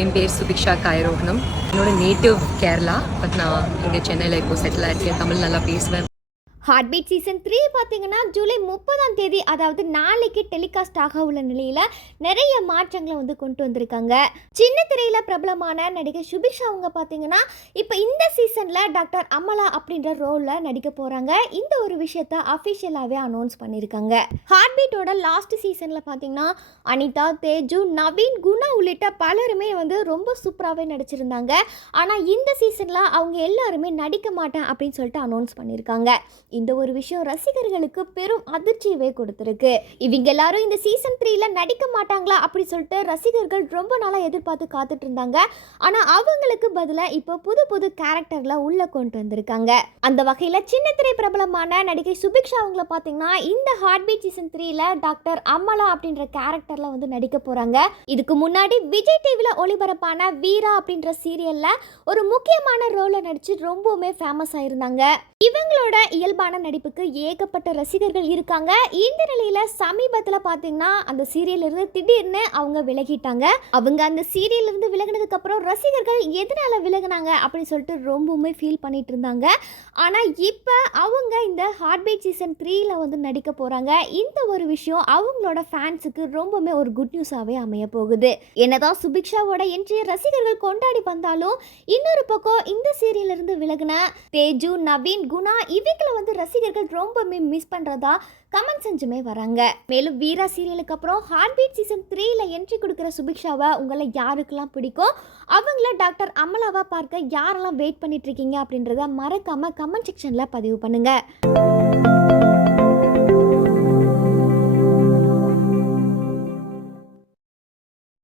என் பேர் சுபிக்ஷா காயரோகணம். என்னோட native Kerala, but நான் இங்கே சென்னையில் இப்போ செட்டில் ஆகிருக்கேன். தமிழ் நல்லா பேசுவேன். ஹார்ட் பீட் சீசன் 3 பார்த்தீங்கன்னா ஜூலை 30ஆம் தேதி, அதாவது நாளைக்கு டெலிகாஸ்ட் ஆக உள்ள நிலையில் நிறைய மாற்றங்களை வந்து கொண்டு வந்திருக்காங்க. சின்ன திரையில் பிரபலமான நடிகை சுபிக்ஷா அவங்க பார்த்தீங்கன்னா இப்போ இந்த சீசனில் டாக்டர் அமலா அப்படின்ற ரோலில் நடிக்க போகிறாங்க. இந்த ஒரு விஷயத்த அஃபிஷியலாகவே அனௌன்ஸ் பண்ணியிருக்காங்க. ஹார்ட் பீட்டோட லாஸ்ட் சீசனில் பார்த்தீங்கன்னா அனிதா, தேஜு, நவீன், குணா உள்ளிட்ட பலருமே வந்து ரொம்ப சூப்பராகவே நடிச்சிருந்தாங்க. ஆனால் இந்த சீசனில் அவங்க எல்லாருமே நடிக்க மாட்டேன் அப்படின்னு சொல்லிட்டு அனௌன்ஸ் பண்ணியிருக்காங்க. இந்த ஒரு விஷயம் ரசிகர்களுக்கு பெரும் அதிர்ச்சியவே கொடுத்துருக்கு. இவங்க எல்லாரும் இந்த சீசன் 3ல நடிக்க மாட்டாங்களா அப்படி சொல்லிட்டு ரசிகர்கள் ரொம்ப நாளாக எதிர்பார்த்து காத்துட்டு இருந்தாங்க. ஆனால் அவங்களுக்கு பதிலாக இப்போ புது புது கேரக்டர்ல உள்ள கொண்டு வந்திருக்காங்க. அந்த வகையில் சின்ன திரை பிரபலமான நடிகை சுபிக்ஷா அவங்கள பார்த்தீங்கன்னா இந்த ஹார்ட் பீட் சீசன் 3ல டாக்டர் அமலா அப்படின்ற கேரக்டர்ல வந்து நடிக்க போறாங்க. இதுக்கு முன்னாடி விஜய் டிவில ஒளிபரப்பான வீரா அப்படின்ற சீரியல்ல ஒரு முக்கியமான ரோல நடிச்சு ரொம்பவுமே ஃபேமஸ் ஆயிருந்தாங்க. இவங்களோட இயல்பான நடிப்புக்கு ஏகப்பட்ட ரசிகர்கள் இருக்காங்க. இந்த நிலையில சமீபத்தில் பார்த்தீங்கன்னா அந்த சீரியல்ல இருந்து திடீர்னு அவங்க விலகிட்டாங்க. அவங்க அந்த சீரியல்ல இருந்து விலகினதுக்கு அப்புறம் ரசிகர்கள் எதனால விலகினாங்க அப்படின்னு சொல்லிட்டு ரொம்பவுமே ஃபீல் பண்ணிட்டு இருந்தாங்க. ஆனால் இப்போ அவங்க இந்த ஹார்ட் பீட் சீசன் 3ல வந்து நடிக்க போறாங்க. இந்த ஒரு விஷயம் அவங்களோட ஃபேன்ஸுக்கு ரொம்பவுமே ஒரு குட் நியூஸாகவே அமைய போகுது. என்னதான் சுபிக்ஷாவோட என்ட்ரியை ரசிகர்கள் கொண்டாடி வந்தாலும் இன்னொரு பக்கம் இந்த சீரியல்ல இருந்து விலகின தேஜு, நவீன், குணா இவங்களை வந்து ரசிகர்கள் ரொம்பவுமே மிஸ் பண்ணுறதா கமெண்ட் செஞ்சுமே வராங்க. மேலும் வீரா சீரியலுக்கு அப்புறம் ஹார்ட் பீட் சீசன் 3ல என்ட்ரி கொடுக்குற சுபிக்ஷாவை உங்களை யாருக்கெல்லாம் பிடிக்கும், அவங்கள டாக்டர் அமலாவா பார்க்க யாரெல்லாம் வெயிட் பண்ணிட்டு இருக்கீங்க அப்படின்றத மறக்காம கமெண்ட் செக்ஷனில் பதிவு பண்ணுங்க.